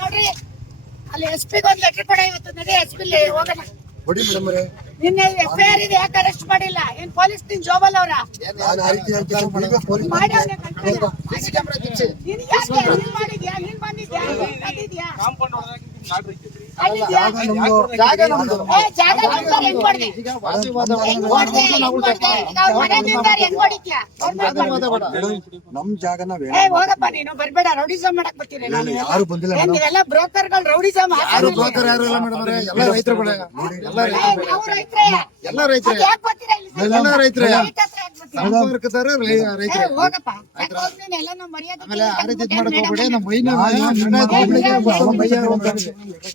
ನೋಡ್ರಿ ಅಲ್ಲಿ SP ಗೆ ಒಂದು ಲೆಟರ್ ಕೊಡ ಇವತ್ತು ನಡಿ SP ಹೋಗೋಣ ಕೊಡಿ ಮೇಡಮ್ ಅವರೇ. ನಿನ್ನೆ FIR ಇದೆ ಯಾಕೆ ಅರೆಸ್ಟ್ ಮಾಡಿಲ್ಲ? ಏನ್ ಪೊಲೀಸ್ ನಿನ್ ಜೋಬಲ್ ಅವರ ನಾನು ಆ ರೀತಿ ಹೇಳ್ತೀನಿ ಈಗ ಪೊಲೀಸ್ ಮಾಡ್ಯಾವ್ನೆ ಕಂಟ್ರೋಲ್. ಸಿಸಿ ಕ್ಯಾಮೆರಾ ತಿರ್ಸಿ. ನೀನ್ ಯಾಕೆ ನೀನ್ ಮಾಡಿದ್ಯಾ? ನೀನ್ ಬಂದಿದ್ಯಾ? ಬಂದಿದ್ಯಾ? ಅಲ್ಲಿದ್ಯಾ? ಜಾಗ ನಮ್ದು. ಜಾಗ ನಮ್ದು ಹೆಂಗ್ ಕೊಡ್ದೆ? ಈಗ ವಾದವಿವಾದ ಹೆಂಗ್ ಕೊಡ್ದೆ? ಹೆಂಗ್ ಕೊಡ್ದೆ? ಈಗ ಅವ್ರ ಮನೆ ನಿಂದಾರ ಹೆಂಗ್ ಹೊಡಿತ್ಯಾ? ನಮ್ ಜಾಗನ ಹೋಗಪ್ಪ ನೀನು ಬರ್ಬೇಡ. ರೌಡಿಸಮ್ ಮಾಡಕ್ ಬರ್ತೀನಿ ನಾನು. ಯಾರು ಬಂದಿಲ್ಲ ಏನ್ ನೀವೆಲ್ಲ ಬ್ರೋಕರ್ಗಳು ರೌಡಿಸಮ್ ಯಾರು ಬ್ರೋಕರ್ ಯಾರು ಇಲ್ಲ ಮೇಡಮ್ ಅವರೇ. ಎಲ್ಲ ರೈತರುಗಳೇ. ನಾವು ರೈತರೇ. ಎಲ್ಲ ರೈತರೇ. ಯಾಕೆ ಬರ್ತೀರಾ ಇಲ್ಲಿ? ಎಲ್ಲ ರೈತರೇ. ರೈತ ಹತ್ರ ಯಾಕ್ ಬರ್ತೀರಾ? ಸಂಪರ್ಕದಾರ ರೈತರೇ. ಹೋಗಪ್ಪ. ನೀನ್ ಎಲ್ಲ ನಮ್ಮ ಮರ್ಯಾದೆ ಆಮೇಲೆ ಆ ರೀತಿ ಮಾಡಕ್ ಹೋಗ್ಬೇಡಿ. ನಮ್ಮ ಮೈನ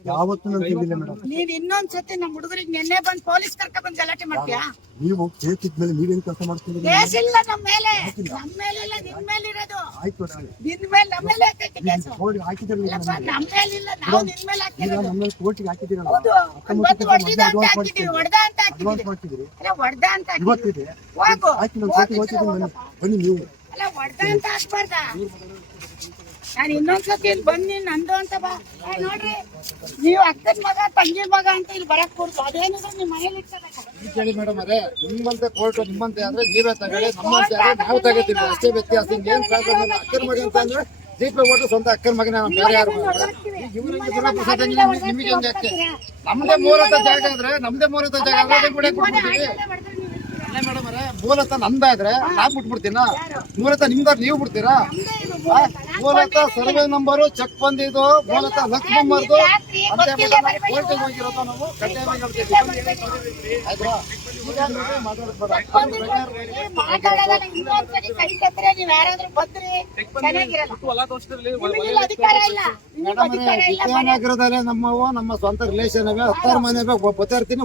ಯಾವತ್ತೂ ನಾನು ತಿಂದಿಲ್ಲ ಮೇಡಮ್. ನೀನ್ ಇನ್ನೊಂದ್ಸತಿ ನಮ್ಮ ಹುಡುಗರಿಗೆ ನೆನ್ನೆ ಬಂದ್ ಪೊಲೀಸ್ ಕರ್ಕ ಬಂದ್ ಗಲಾಟೆ ಮಾಡ್ತೀಯಾ? ನೀವು ಕೇಸ್ ಇದ್ಮೇಲೆ ನೀವೇನ್ ಕೆಲಸ ಮಾಡ್ತೀರಿ? ಕೇಸ್ ಇಲ್ಲ ನಮ್ಮ ಮೇಲೆ. ನಮ್ಮ ಮೇಲೆ ಇಲ್ಲ, ನಿನ್ ಮೇಲೆ ಇರೋದು. ಆಯ್ತು ನಿನ್ ಮೇಲೆ ನಮ್ಮ ಮೇಲೆ ಹಾಕೈತಿ ಕೇಸು. ಕೋರ್ಟ್ ಹಾಕಿದ್ರಲ್ಲ ನಮ್ಮ ಮೇಲೆ ಇಲ್ಲ, ನಾವು ನಿನ್ ಮೇಲೆ ಹಾಕಿರೋದು. ನಮ್ಮಲ್ಲಿ ಕೋರ್ಟಿಗೆ ಹಾಕಿದಿರಲ್ಲ. ಹೌದು. ಇವತ್ತು ಹೊಡ್ದಿದ ಅಂತ ಹಾಕಿದೀವಿ, ಹೊಡ್ದ ಅಂತ ಅಡ್ವಾನ್ಸ್ ಹಾಕಿದೀವಿ. ಮಾಡ್ತಿದ್ರಿ. ಅಲ್ಲ ಹೊಡ್ದ ಅಂತ ಹಾಕಿದೀವಿ. ಇವತ್ತಿದೆ ಹೋಗು. ಆಯ್ತು ನಾನು ಕೋರ್ಟಿಗೆ ಹೋಗ್ತಿದ್ದೀನಿ ಬನ್ನಿ ಬನ್ನಿ ನೀವು. ಅಲ್ಲ ಹೊಡ್ದ ಅಂತ ಹಾಕ್ಬಾರ್ದ? ನಾನು ಇನ್ನೊಂದ್ಸತಿ ಇಲ್ಲಿ ಬಂದು ನಂದು ಅಂತ ಬಾ. ನೋಡ್ರಿ ನೀವು ಅಕ್ಕನ ಮಗ ತಂಗಿ ಮಗ ಅಂತ ಇಲ್ಲಿ ಬರಕ್ ಕೂರ್ತು. ಅದೇನಿದ್ರೆ ನಿಮ್ ಮನೇಲಿ ಇಟ್ಕೋಬೇಕು. ಕೇಳಿ ಮೇಡಮ್ ಅವರೇ, ನಿಮ್ಮಂತೆ ಕೋರ್ಟ್ ನಿಮ್ಮಂತೆ ಆದ್ರೆ ನೀವೇ ತಗೊಳ್ಳಿ, ನಮ್ಮಂತೆ ಆದ್ರೆ ನಾವು ತಗೋತೀವಿ. ಅಷ್ಟೇ ವ್ಯತ್ಯಾಸ. ಏನ್ ಪ್ರಾಬ್ಲಮ್ ಇಲ್ಲ. ಅಕ್ಕನ ಮಗ ಅಂತ ಅಂದ್ರೆ ಜೀಪ್ ಓಟು ಸ್ವಂತ ಅಕ್ಕನ ಮಗನ ನಾವು ಬೇರೆ ಯಾರು ಇವರಿಗೆ ಗುಣಪ್ರಸಾದ ನಿಮಗೆ ಹೆಂಗೆ ಅಕ್ಕೆ ನಮ್ದೇ ಮೂಲತಃ ಜಾಗ ಆದ್ರೆ ಕೂಡ ಕೊಟ್ಬಿಡ್ತೀವಿ. ಅಲ್ಲ ಮೇಡಮ್ ಅವರೇ, ಮೂಲತಃ ನಮ್ದಾದ್ರೆ ನಾವ್ ಬಿಟ್ಬಿಡ್ತೀನ. ಮೂಲತಃ ನಿಮ್ದಾದ್ರೆ ನೀವು ಬಿಡ್ತೀರಾ? ಮೂಲತಃ ಸರ್ವೆ ನಂಬರು ಚೆಕ್ ಬಂದಿದ್ದು ಮೂಲತಃ ಲಕ್ ನಂಬರ್ದು ಅಂತ ಕೋರ್ಟಿಗೆ ಹೋಗಿರೋದು ನಾವು ಕಡ್ಡಾಯವಾಗಿ ಹೇಳ್ತೀವಿ. ಆಯ್ತಾ? ಮಾತಾಡಲ್ಲ. ಇನ್ನೊಂದ್ಸರಿ ಕೈ ಕತ್ತರೆ ನೀವ್ ಯಾರಾದ್ರೂ ಬಂದ್ರಿ ಚೆನ್ನಾಗಿರಲ್ಲ. ನಿಮಗೆಲ್ಲ ಅಧಿಕಾರ ಇಲ್ಲ. ನಿಮ್ಗೆ ಅಧಿಕಾರ ಇಲ್ಲ. ವಿಜಯನಗರದಲ್ಲೇ ನಮ್ಮವು ನಮ್ಮ ಸ್ವಂತ ರಿಲೇಷನ್ ಅವೇ. 10 ಮನೆ ಓದ್ತಾ ಇರ್ತೀನಿ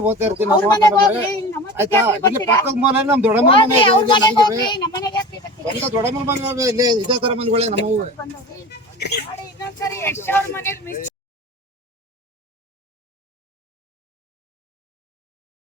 ಅವ್ರ ಮನೆಗೆ ಹೋಗ್ರಿ, ನಮ್ಮ ಆಯ್ತಾ? ಇಲ್ಲಿ ಪಕ್ಕದ ಮನೆ ನಮ್ ದೊಡ್ಡಮ್ಮ ಮನೆ ಇದೆ. ಅವ್ರ ಮನೆಗೆ ಹೋಗ್ರಿ, ನಮ್ಗೆ ನಮ್ಮ ಮನೆಗೆ ಯಾಕೆ ಬರ್ತೀರಾ? ಸ್ವಂತ ದೊಡ್ಡಮ್ಮ ಮನೆ ಇಲ್ಲೇ ಇದೇ ತರ ಮನೆಗಳೇ ನಮ್ಮವು. ನೋಡಿ ಇನ್ನೊಂದ್ಸರಿ ಎಷ್ಟು ಅವ್ರ ಮನೇಲಿ ಮಿಸ್